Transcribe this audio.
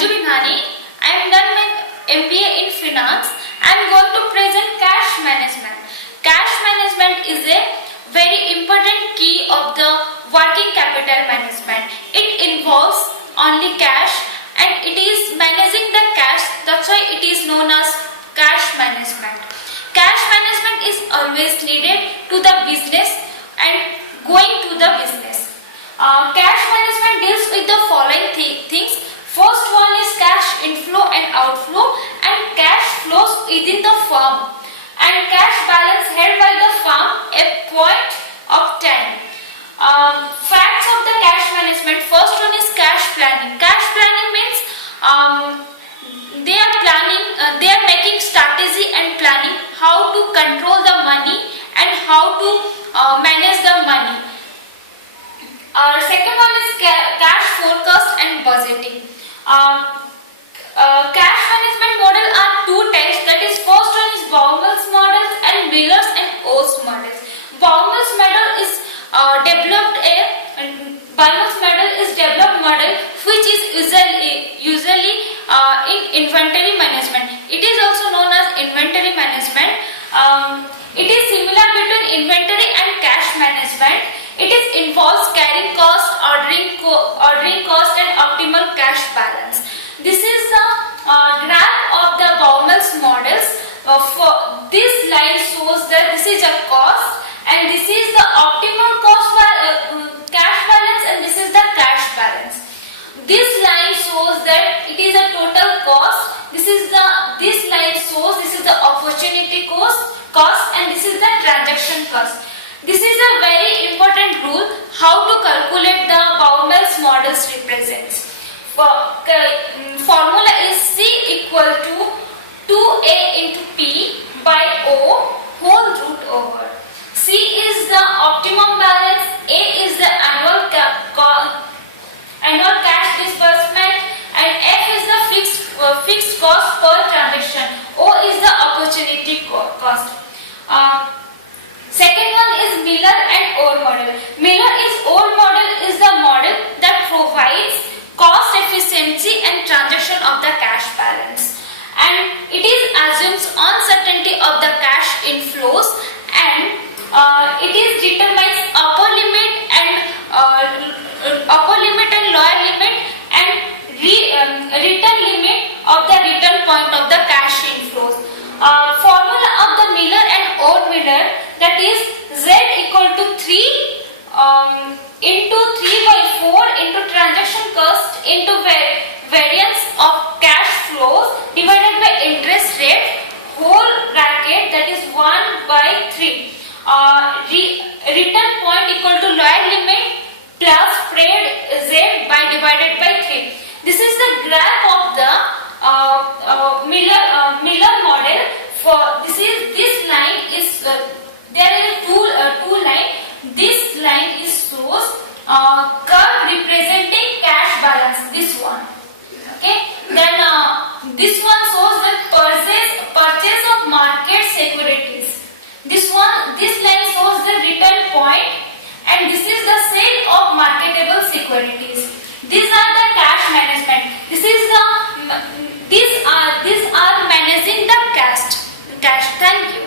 Manju Binani. I am done my MBA in finance. I am going to present cash management. Cash management is a very important key of the working capital management. It involves only cash and it is managing the cash. That's why it is known as cash management. Cash management is always needed to the business and going to the business. Cash management deals with the following things. First one is cash inflow and outflow and cash flows within the firm and cash balance held by the firm a point of time. Facts of the cash management. First one is cash planning. Cash planning means they are making strategy and planning how to control the money and how to manage the money. Second one is cash forecast and budgeting. Cash management model are two types. That is, first one is Baumol's models and Miller's and O's models. Baumol's model is developed model which is usually in inventory management. It is also known as inventory management. It is similar between inventory and cash management. It involves carrying cost, ordering cost and optimal cash balance. This is the graph of the Baumol's models. For this line shows that this is a cost and this is the optimal cash balance and this is the cash balance. This line shows that it is a total cost. This line shows this is the opportunity cost and this is the transaction cost. This is a very important rule how to calculate the Baumol's models represents. Formula is C equal to 2A into P by O whole root over. C is the optimum balance, A is the annual cash disbursement and F is the fixed cost per transaction. O is the opportunity cost. Second one is Miller and Orr model. Orr model is the model that provides cost efficiency and transaction of the cash balance. And it is assumes uncertainty of the cash inflows and it is determines upper limit and lower limit and return limit of the return point of the cash inflows. Formula of the Miller and Orr Miller, that is Z equal to 3 into 3 by 4 into transaction cost into variance of cash flows divided by interest rate whole bracket, that is 1 by 3. Return point equal to lower limit plus spread Z by divided by 3. This is the graph of the Miller model. This line is there is two line. This line is shows curve representing cash balance. This one, okay. Then this one shows the purchase of market securities. This line shows the return point, and this is the sale of marketable securities. These are the cash management. These are managing the cash. Thank you.